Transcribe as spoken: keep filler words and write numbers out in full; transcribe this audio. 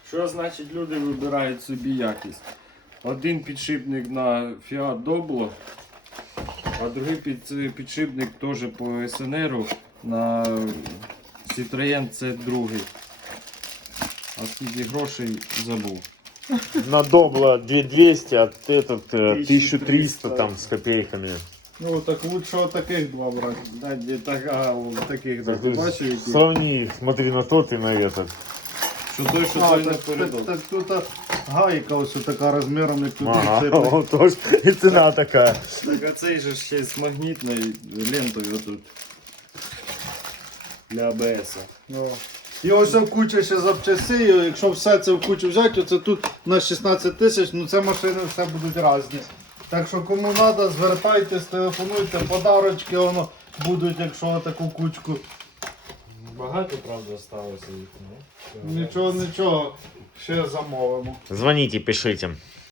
Що значить люди вибирають собі якість? Один підшипник на Fiat Doblo, а другий під, підшипник теж по ес ен ер на Citroen це два. А скільки грошей забув. На Добла две тысячи двести, а этот э, тысяча триста там с копейками. Ну так лучше таких два брати. Да, де так, а, о, таких, Так, так, ты бачив, які? сравни их, смотри на тот и на этот. Що той, що А, той так, так, напередок. так тут а, гайка ось така розміром, як тут Ага, цепить. вот тоже и цена такая. Так а цей же ще з магнітною лентою отут. Для а бе ес. Ну. І ось в куча ще запчастей, і якщо все це в кучу взяти, оце тут на шістнадцять тисяч, ну це машини все будуть різні. Так що кому треба, звертайтесь, телефонуйте, подарочки воно будуть, якщо таку кучку. Багато, правда, сталося їх, ну? Нічого, нічого, ще замовимо. Звоните, пишите.